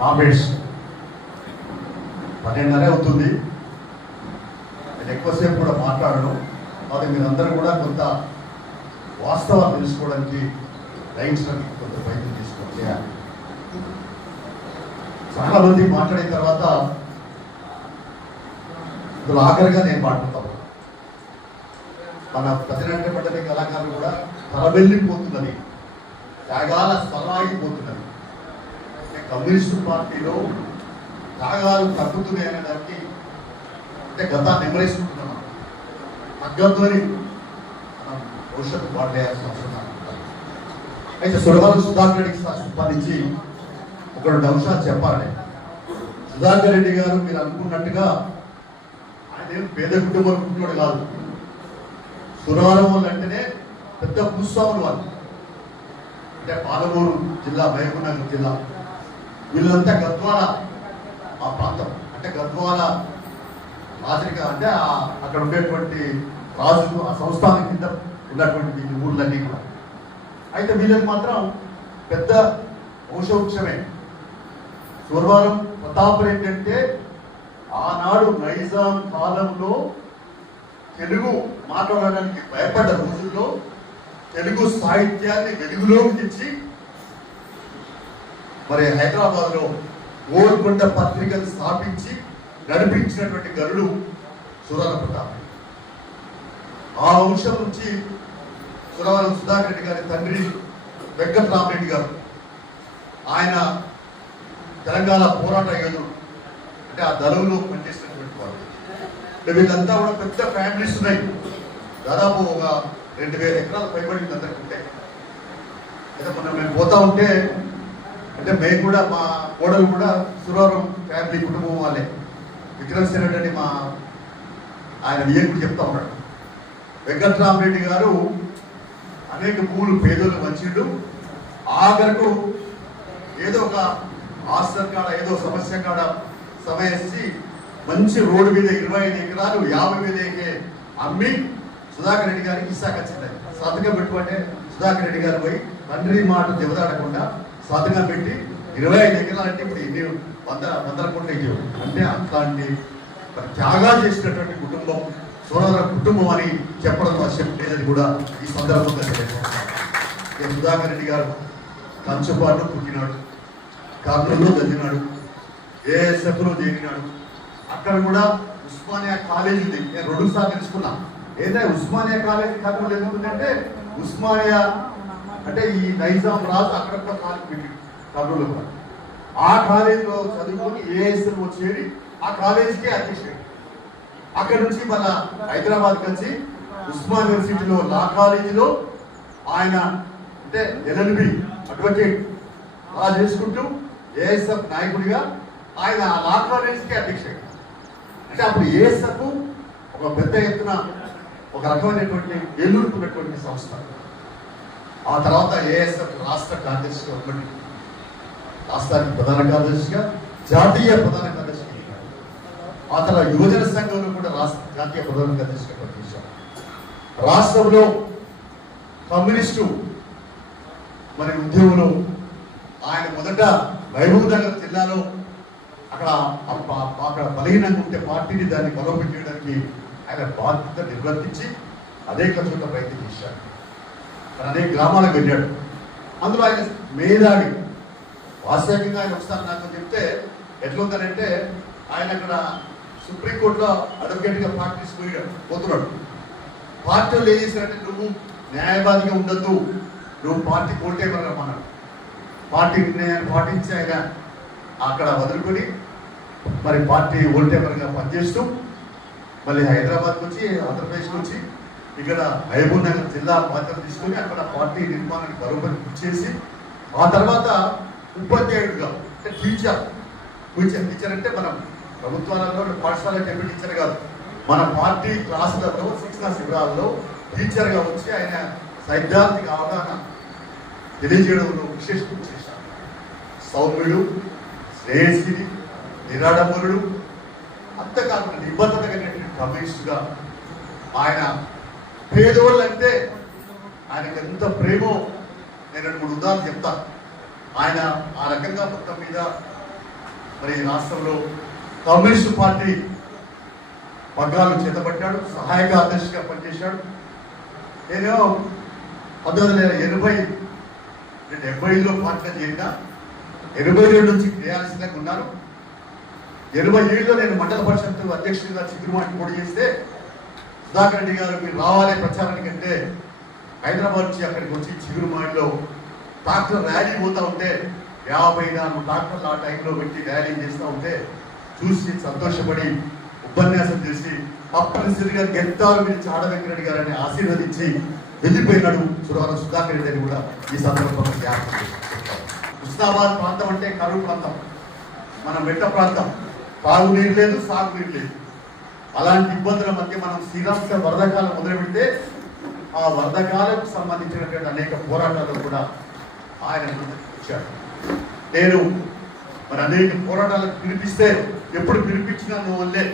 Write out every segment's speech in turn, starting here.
Comments 12:30 అవుతుంది. నేను ఎక్కువసేపు కూడా మాట్లాడను. అది మీరందరూ కూడా కొంత వాస్తవాలు తెలుసుకోవడానికి గ్రహించడానికి కొంత ప్రయత్నం తీసుకోండి. చాలా మంది మాట్లాడిన తర్వాత ఇందులో ఆఖరిగా నేను మాట్లాడతాను. మన ప్రతినాట్య మండలి కళాకారులు కూడా తలబెల్లిపోతున్నది, త్యాగాల స్థలాగిపోతున్నది. కమ్యూనిస్టు పార్టీలో త్యాగాలు తగ్గుతున్నాయనే దానికి అంటే గతాన్ని నిమ్మరేసుకుంటున్నాం. తగ్గద్దని మనం భవిష్యత్తు పాటలేయాల్సిన అవసరం అనుకుంటాం. అయితే సురవరం సుధాకర్ రెడ్డికి సంబంధించి ఒక 2 అంశాలు చెప్పాలి. సుధాకర్ రెడ్డి గారు మీరు అనుకున్నట్టుగా ఆయన పేద కుటుంబం పుట్టినోడు కాదు. సురవరం వాళ్ళు అంటేనే పెద్ద భూస్వాములు వాళ్ళు. అంటే పాలమూరు జిల్లా, మహబూబ్నగర్ జిల్లా, వీళ్ళంతా గద్వాల ఆ ప్రాంతం. అంటే గద్వాల రాజరిక అంటే అక్కడ ఉండేటువంటి రాజులు ఆ సంస్థానం కింద ఉన్నటువంటి ఊర్లన్నీ కూడా. అయితే వీళ్ళకి మాత్రం పెద్ద వంశవృక్షమే. సురవరం ప్రతాప్ రెడ్డి అంటే ఆనాడు నైజాం కాలంలో తెలుగు మాట్లాడడానికి భయపడ్డ రోజుల్లో తెలుగు సాహిత్యాన్ని వెలుగులోకి తెచ్చి మరి హైదరాబాద్లో గోల్కొండ పత్రికను స్థాపించి నడిపించినటువంటి గరుడు సురవరం ప్రతాప్. ఆ వంశం నుంచి సురవరం సుధాకర్ రెడ్డి గారి తండ్రి వెంకట్రామరెడ్డి గారు, ఆయన తెలంగాణ పోరాట యోధుడు. అంటే ఆ దళంలో పనిచేసినటువంటి వారు. వీళ్ళంతా కూడా పెద్ద ఫ్యామిలీస్ ఉన్నాయి. దాదాపు ఒక 2000 ఎకరాలు పైబడి అందరికి ఉంటాయి. అయితే మొన్న మేము పోతా ఉంటే అంటే మేము కూడా మా కోడలు కూడా సురవరం ఫ్యామిలీ కుటుంబం వాళ్ళే. విక్రమసేన రెడ్డి మా ఆయన వియ్యకుడు చెప్తా ఉన్నాడు. వెంకట్రామరెడ్డి గారు అనేక భూములు పేదోళ్ళు మంచిడు. ఆఖరకు ఏదో ఒక హాస్టల్ కాడ ఏదో సమస్య కాడ సమయసి మంచి రోడ్డు మీద 25 ఎకరాలు 50 వేలకే అమ్మి సుధాకర్ రెడ్డి గారికి ఇస్తాకొచ్చింది. సంతకం పెట్టుకుంటే సుధాకర్ రెడ్డి గారు పోయి తండ్రి మాట దెబ్బతాడకుండా సంతకం పెట్టి 25 ఎకరాలు అంటే ఇప్పుడు ఇన్ని 100 కోట్ల ఇవ్వరు. అంటే అట్లాంటి త్యాగాలు చేసినటువంటి కుటుంబం సురవరం కుటుంబం అని చెప్పడం అవసరం లేదని కూడా ఈ సందర్భంగా తెలియజేస్తున్నాను. సుధాకర్ రెడ్డి గారు కంచుపాటు పుట్టినాడు, కర్నూలులో చదివినాడు, ఏఎస్ఎఫ్లో చేరినాడు. అక్కడ కూడా ఉస్మానియా కాలేజ్ ఉంది. నేను 2 సార్లు తెలుసుకున్నా. ఏదైనా ఉస్మానియా కాలేజ్ కర్నూలు ఎందుకంటే ఉస్మానియా అంటే ఈ నైజాం రాజు అక్కడ కూడా కాలేజ్ పెట్టి కర్నూలు. ఆ కాలేజీలో చదువుకొని ఏఎస్ఎఫ్లో చేరి ఆ కాలేజీకే అధ్యక్షుడు. అక్కడ నుంచి మన హైదరాబాద్కి వచ్చి ఉస్మాన్ యూనివర్సిటీలో లా కాలేజీలో ఆయన అంటే ఎల్ఎల్బి అడ్వకేట్ అలా చేసుకుంటూ ఏఎస్ఎఫ్ నాయకుడిగా ఆయన ఆ లా కాలేజీకి అధ్యక్షుడు. అంటే అప్పుడు ఏఎస్ఎఫ్ ఒక పెద్ద ఎత్తున ఒక రకమైనటువంటి ఎల్లుకున్నటువంటి సంస్థ. ఆ తర్వాత ఏఎస్ఎఫ్ రాష్ట్ర కార్యదర్శిగా ఉన్నటువంటి రాష్ట్రానికి ప్రధాన కార్యదర్శిగా, జాతీయ ప్రధాన కార్యదర్శిగా, ఆ తర్వాత యువజన సంఘంలో కూడా జాతీయ ప్రధాన కార్యదర్శిగా పనిచేశారు. రాష్ట్రంలో కమ్యూనిస్టు మరి ఉద్యోగులు ఆయన మొదట మహబూబ్నగర్ జిల్లాలో అక్కడ బలహీనంగా ఉంటే పార్టీని దాన్ని బలోపేతం చేయడానికి ఆయన బాధ్యత నిర్వర్తించి అనేక చోట్ల ప్రయత్నం చేశాడు. అనేక గ్రామాలకు వెళ్ళాడు. అందులో ఆయన మేధావి. వాస్తవికంగా ఆయన ఒకసారి నాకు చెప్తే ఎట్లుందనంటే ఆయన అక్కడ సుప్రీంకోర్టులో అడ్వకేట్గా ప్రాక్టీస్ పోతున్నాడు. పార్టీలు ఏం చేశారంటే నువ్వు న్యాయవాదిగా ఉండద్దు, నువ్వు పార్టీ కోల్టేమని రమ్మన్నాడు. పార్టీ నిర్ణయాన్ని పాటించి ఆయన అక్కడ వదులుకొని మరి పార్టీ ఓల్టేమర్గా పనిచేస్తూ మళ్ళీ హైదరాబాద్కి వచ్చి ఆంధ్రప్రదేశ్కి వచ్చి ఇక్కడ మహబూబ్నగర్ జిల్లా బాధ్యత తీసుకొని అక్కడ పార్టీ నిర్మాణానికి బరోబరి చేసి ఆ తర్వాత ఉపాధ్యాయుడిగా అంటే టీచర్ అంటే మనం ప్రభుత్వాలలో పాఠశాల డెప్యూటీ టీచర్ కాదు, మన పార్టీ క్లాసులలో శిక్షణ శిబిరాల్లో టీచర్గా వచ్చి ఆయన సైద్ధాంతిక అవగాహన తెలియజేయడంలో విశేషం చేశారు. సౌమ్యుడు, శ్రేయస్సిని, నిరాడంబరుడు, అంతేకాకుండా నిబద్ధత కలిగినటువంటి కమ్యూనిస్టుగా ఆయన పేదోళ్ళు అంటే ఆయనకు ఎంత ప్రేమో నేను 2-3 ఉదాహరణలు చెప్తాను. ఆయన ఆ రకంగా మొత్తం మీద మరి రాష్ట్రంలో కమ్యూనిస్టు పార్టీ పగ్గాలు చేతపట్టాడు, సహాయక అధ్యక్షుడిగా పనిచేశాడు. నేను 1980లో పార్టీగా చేరిన, 82 నుంచి క్రియాశీలంగా ఉన్నాను. 87లో నేను మండల పరిషత్ అధ్యక్షుడిగా చిగురుమాటి పోటీ చేస్తే సుధాకర్ రెడ్డి గారు మీరు రావాలి ప్రచారానికి అంటే హైదరాబాద్ నుంచి అక్కడికి వచ్చి చిగురుమాటిలో ట్రాక్టర్ ర్యాలీ పోతూ ఉంటే 54 ట్రాక్టర్లు ఆ టైంలో పెట్టి ర్యాలీ చేస్తూ ఉంటే చూసి సంతోషపడి ఉపన్యాసం చేసి తప్పనిసరిగా గెత్తాలు పిలిచి ఆడవెంకరెడ్డి గారిని ఆశీర్వదించి వెళ్ళిపోయినాడు సుధాకర్ రెడ్డి అని కూడా ఈ సందర్భంగా జ్ఞాపకం చేసుకుంటాం. హుస్నాబాద్ ప్రాంతం అంటే కరువు ప్రాంతం, మన మెట్ట ప్రాంతం, తాగునీరు లేదు, సాగునీరు లేదు. అలాంటి ఇబ్బందుల మధ్య మనం శ్రీరామ వరదకాలం మొదలుపెడితే ఆ వరదకాలకు సంబంధించినటువంటి అనేక పోరాటాలు కూడా ఆయన వచ్చాడు. నేను మరి అనేక పోరాటాలకు పిలిపిస్తే ఎప్పుడు పిలిపించినా నువ్వు వల్లే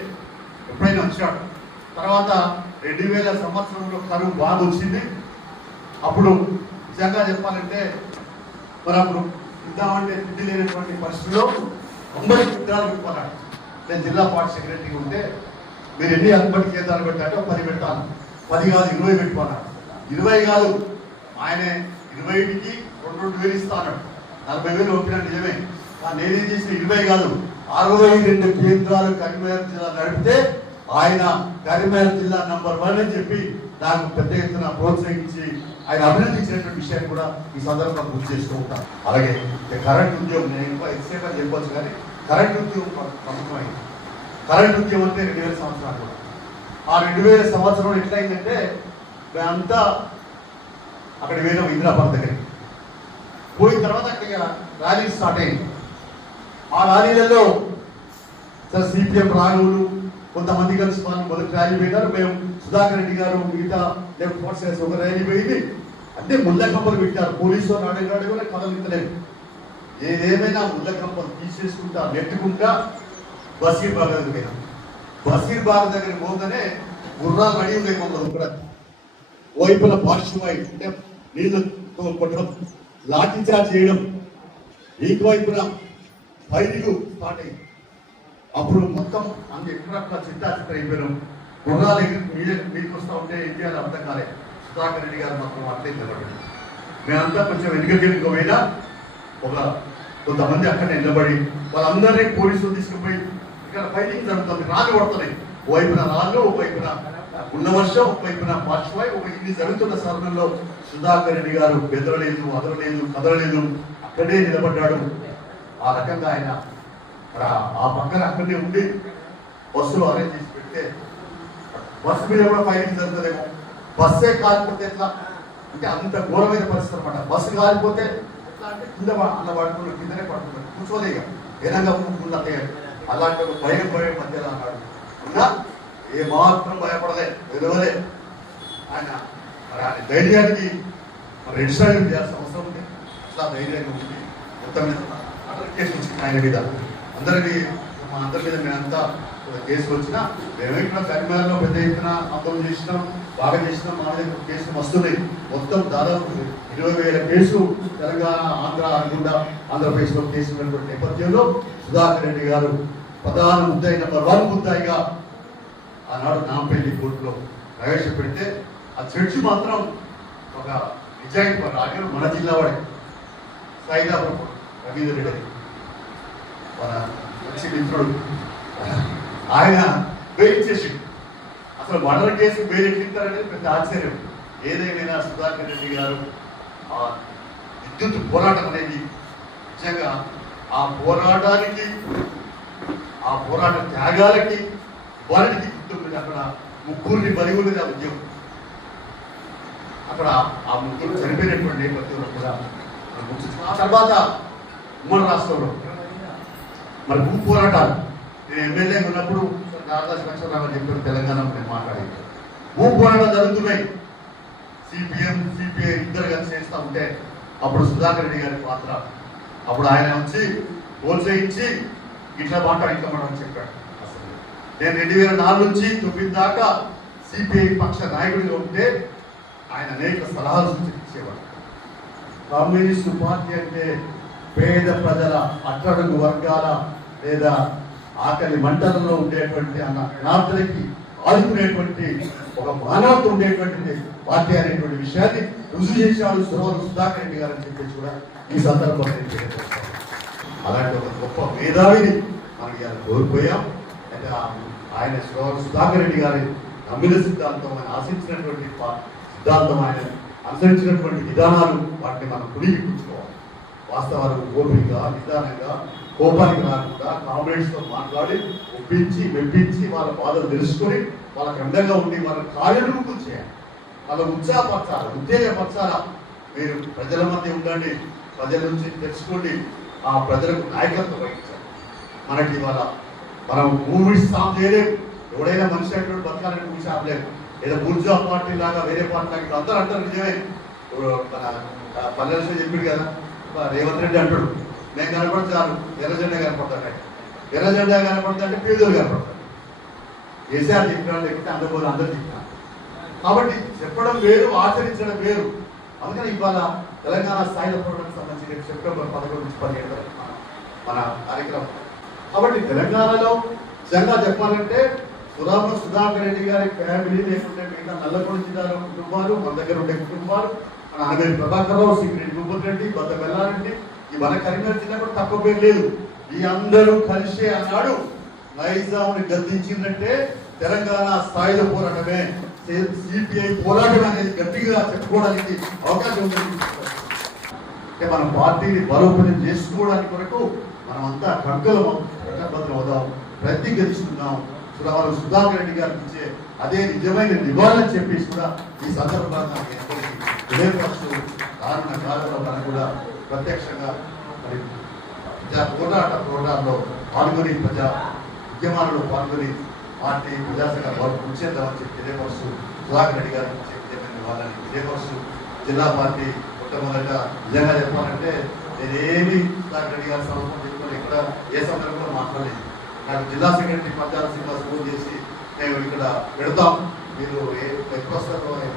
ఎప్పుడైనా వచ్చాడు. తర్వాత 2000 సంవత్సరంలో కరువు బాగా వచ్చింది. అప్పుడు నిజంగా చెప్పాలంటే మరి అప్పుడు ఇద్దామంటే తిండి లేనటువంటి పరిస్థితుల్లో 90 కేంద్రాలు పెట్టుకున్నాడు. నేను జిల్లా పార్టీ సెక్రటరీగా ఉంటే మీరు ఎన్ని 90 కేంద్రాలు పెట్టాలంటే 10 పెట్టాను, 10 కాదు 20 పెట్టుకున్నాను. 20 కాదు, ఆయన 20కి 2,000 ఇస్తాను, 40,000 ఒప్పినా నిజమే. నేనేం చేసిన 20 కాదు 62 కేంద్రాలు కరీంనగర్ జిల్లా నడిపితే ఆయన కరీంనగర్ జిల్లా నంబర్ 1 అని చెప్పి నాకు పెద్ద ఎత్తున ప్రోత్సహించి ఆయన అభినందించినటువంటి విషయాన్ని కూడా ఈ సందర్భంగా గుర్తు చేస్తూ ఉంటాను. అలాగే కరెంట్ ఉద్యోగం నేను ఇంకా ఎంతసేపు అని చెప్పవచ్చు, కానీ కరెంట్ ఉద్యోగం ప్రముఖమైంది. కరెంట్ ఉద్యోగం అంటే 2000 సంవత్సరాలు కూడా. ఆ 2000 సంవత్సరంలో ఎట్లయిందంటే మేమంతా అక్కడ వేరే ఇందిరాబాద్ దగ్గరికి పోయిన తర్వాత అక్కడ ర్యాలీ స్టార్ట్ అయింది. ఆ ర్యాలీలలో సిపిఎం రాఘవులు కొంతమంది కలిసి వాళ్ళు మొదటి ర్యాలీ పోయినారు. మేము సుధాకర్ రెడ్డి గారు మిగతా లెఫ్ట్ ఫోర్సెస్ ఒక ర్యాలీ పోయింది. అంటే ముళ్ళ కంపలు పెట్టారు, పోలీసు అడుగు కూడా కదలించలేదు. ఏదేమైనా ముళ్ళ కంపలు తీసేసుకుంటా నెట్టుకుంటా బషీర్బాగ్ దగ్గర పోయినాం. బషీర్బాగ్ దగ్గర పోగానే గుర్రాలు రెడీ ఉన్నాయి మమ్మల్ని కూడా వైపున పార్శ్వమై అంటే నీళ్ళతో కొట్టడం, లాఠీ చార్జ్ చేయడం, ఇంకోవైపున ఫైరింగ్ స్టార్ట్ అయింది. అప్పుడు మొత్తం అంత ఎక్కడ చిట్టా అయిపోయినాం. గుర్రాలు మీకు వస్తూ ఉంటే ఏం చేయాలి అర్థం కాలే. సుధాకర్ రెడ్డి గారు మాత్రం అట్లే నిలబడి మేమంతా కొంచెం వెనుకకి పోయినా కొంతమంది అక్కడ నిలబడి వాళ్ళందరినీ పోలీసులు తీసుకుపోయి ఇక్కడ ఫైటింగ్ జరుగుతుంది. రాళ్ళు పడుతున్నాయి, ఓవైపున రాళ్ళు, ఒకవైపున ఉన్న వర్షం, ఒకవైపున పార్శ్వై, ఒక ఇన్ని జరుగుతున్న సమయంలో సుధాకర్ రెడ్డి గారు బెదరలేదు, అదరలేదు, కదలలేదు, అక్కడే నిలబడ్డాడు. ఆ రకంగా ఆయన ఆ పక్కన అక్కడనే ఉండి బస్సులు అరేంజ్ చేసి పెడితే బస్సు మీద కూడా ఫైటింగ్ జరుగుతుందేమో. బస్సే కాలిపోతే ఎట్లా అంటే అంత ఘోరమైన పరిస్థితి అనమాట. బస్సు కాలిపోతే ఎట్లా అంటే కింద అన్న పడుతున్నారు, కిందనే పడుతున్నారు, కూర్చోలేక ఏదైనా ముందుంటే అలాంటి ఒక భయం మధ్యలో అన్నాడు. ఉన్నా ఏ మాత్రం భయపడలే, వెలువలే. ఆయన ధైర్యానికి రెజిస్ట్రేషన్ చేయాల్సిన అవసరం ఉంది. అట్లా ధైర్యంగా ఉంది. మొత్తం మీద కేసు వచ్చింది ఆయన మీద, అందరికీ మా అందరి మీద మేమంతా కేసు వచ్చినా మేము ఇక్కడ కరీంనగర్లో పెద్ద ఎత్తున ఆందోళన చేసినాం, బాగా చేసినాం. మా మీద కేసులు వస్తున్నాయి. మొత్తం దాదాపు 20,000 కేసు తెలంగాణ, ఆంధ్ర, అనుకుండా ఆంధ్రప్రదేశ్లో కేసు ఉన్నటువంటి నేపథ్యంలో సుధాకర్ రెడ్డి గారు ప్రధాన ముద్దాయి నంబర్ 1 ముద్దాయిగా ఆనాడు నాంపల్లి కోర్టులో ప్రవేశపెడితే ఆ జడ్జి మాత్రం ఒక నిజాయితీ పడ్డాడు. మన జిల్లా వాడే సైదాపురం రవీందర్ రెడ్డి మన మంచి మిత్రుడు. ఆయన బెయిల్ చేసి అసలు మర్డర్ కేసు బెయిల్ ఎట్టింటారనేది పెద్ద ఆశ్చర్యం. ఏదేమైనా సుధాకర్ రెడ్డి గారు ఆ విద్యుత్ పోరాటం అనేది నిజంగా ఆ పోరాటానికి, ఆ పోరాట త్యాగాలకి వారికి గుర్తుంది. అక్కడ ముగ్గురిని బలి ఉన్నది ఆ ఉద్యమం. అక్కడ ఆ ముగ్గురు చనిపోయినటువంటి నేపథ్యంలో కూడా ఆ తర్వాత ఉమ్మడి రాష్ట్రంలో మరి భూ పోరాటాలు నేను ఎమ్మెల్యేగా ఉన్నప్పుడు దాదాపు లక్షరావు చెప్పారు తెలంగాణలో నేను మాట్లాడేది. భూ పోరాటాలు జరుగుతున్నాయి. సిపిఎం సిపిఐ ఇద్దరు కలిసి చేస్తూ ఉంటే అప్పుడు సుధాకర్ రెడ్డి గారి పాత్ర. అప్పుడు ఆయన వచ్చి ప్రోత్సహించి ఇట్లా మాట్లాడించమని చెప్పాడు. అసలు నేను 2004 నుంచి 2009 దాకా సిపిఐ పక్ష నాయకుడిగా ఉంటే ఆయన అనేక సలహాలు సూచించేవాడు. కమ్యూనిస్టు పార్టీ అంటే పేద ప్రజల, అట్టడుగు వర్గాల లేదా ఆకలి మంటలలో ఉండేటువంటి అనాథలకి ఆదుకునేటువంటి ఒక మానవత ఉండేటువంటి పార్టీ అనేటువంటి విషయాన్ని రుజువు చేసేవాళ్ళు సురవరం సుధాకర్ రెడ్డి గారు అని చెప్పేసి కూడా ఈ సందర్భంలో నేను తెలియజేస్తాను. అలాంటి ఒక గొప్ప మేధావిని మనకి ఆయన కోల్పోయాం. అయితే ఆయన సురవరం సుధాకర్ రెడ్డి గారి నమ్మిన సిద్ధాంతం, ఆయన ఆశించినటువంటి సిద్ధాంతం, ఆయన అనుసరించినటువంటి విధానాలు వాటిని మనం పుడిగించుకోవాలి. వాస్తవాలు ఓపిక నిదానంగా కోపానికి రాకుండా కామ్రేడ్స్తో మాట్లాడి ఒప్పించి మెప్పించి వాళ్ళ బాధలు తెలుసుకొని వాళ్ళకి అండగా ఉండి వాళ్ళ కార్యరూపం చేయాలి, వాళ్ళ ఉత్సాహపరచాలి, ఉత్తేజపరచాలా. మీరు ప్రజల మధ్య ఉండండి, ప్రజల నుంచి తెలుసుకోండి, ఆ ప్రజలకు నాయకత్వం వహించాలి. మనకి ఇవాళ మనం మూమెంట్స్ సామ్ చేయలేము. ఎవడైనా మనిషి అంటే బతకాలని కూర్చి ఆపలేము. ఏదో బూర్జా పార్టీ లాగా వేరే పార్టీ లాగా అందరూ అంటారు. నిజమే, మన పల్లెలు చెప్పాడు కదా, రేవంత్ రెడ్డి అంటాడు నేను కనపడితే చాలు ఎర్ర జెండా కనపడతాడు, ఎర్ర జెండా కనపడతా అంటే పేదలు కనపడతాడు. కేసీఆర్ చెప్పినా లేకపోతే అందరూ అందరూ చెప్పినా. కాబట్టి చెప్పడం వేరు, ఆచరించడం వేరు. అందుకని ఇవాళ తెలంగాణ స్థాయిలో ప్రోగ్రామ్ సంబంధించి సెప్టెంబర్ 11 నుంచి 17 వరకు మన కార్యక్రమం. కాబట్టి తెలంగాణలో నిజంగా చెప్పాలంటే సురవరం సుధాకర్ రెడ్డి గారి ఫ్యామిలీ లేకుంటే మిగతా నల్లగొండ జిల్లాలో కుటుంబాలు, మన దగ్గర ఉండే కుటుంబాలు, మన అనవేలి ప్రభాకర్ రావు, సిగిరెడ్డి భూపతి రెడ్డి, బద్ద బెల్లారెడ్డి, ఈ మన కరీంనగర్ జిల్లా కూడా తక్కువ పేరు లేదు. ఈ అందరూ కలిసే అన్నాడు నైజాంని గద్దించిందంటే తెలంగాణ స్థాయిలో పోరాటమే, సిపిఐ పోరాటం అనేది గట్టిగా చెప్పుకోవడానికి అవకాశం ఉంది. అంటే మన పార్టీని బలోపేతం చేసుకోవడానికి కొరకు మనమంతా కంకబద్ధం అవుదాం, ప్రతిఘటిస్తున్నాం. సురవరం సుధాకర్ రెడ్డి గారికి ఇచ్చే అదే నిజమైన నివాళని చెప్పేసి కూడా ఈ సందర్భంగా విలేపరుస్తూ కారణంలో కూడా ప్రత్యక్షంగా మరి ప్రజా పోరాటంలో పాల్గొని, ప్రజా ఉద్యమాలలో పాల్గొని పార్టీ ప్రజాసంఘ కృషి చేద్దామని చెప్పి విలేపరుస్తూ సుధాకర్ రెడ్డి గారికి ఇచ్చే నిజమైన నివాళని విలేపరుస్తూ జిల్లా పార్టీ మొట్టమొదట నిజంగా చెప్పాలంటే నేనేమి సుధాకర్ రెడ్డి గారి సంవత్సరం చెప్పుకొని ఇక్కడ ఏ సందర్భంలో మాట్లాడలేదు. నాకు జిల్లా సెక్రటరీ పద్దాల శ్రీనివాస్ ఫోన్ చేసి మేము ఇక్కడ పెడతాం, మీరు ఎప్పుడు వస్తారు అంటే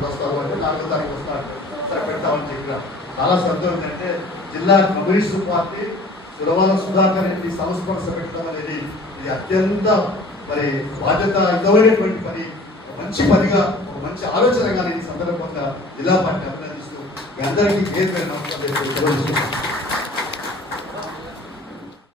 4వ తారీఖు వస్తారు, సరే పెడతామని చెప్పినారు. చాలా సంతోషం ఏంటంటే జిల్లా కమ్యూనిస్టు పార్టీ సురవరం సుధాకర్ రెడ్డి సంస్పర్శ పెట్టడం అనేది ఇది అత్యంత మరి బాధ్యతాయుతమైనటువంటి పని, మంచి పనిగా, మంచి ఆలోచనగా ఈ సందర్భంగా జిల్లా పార్టీ అభినందిస్తూ మీ అందరికీ పేరు నమస్కారం.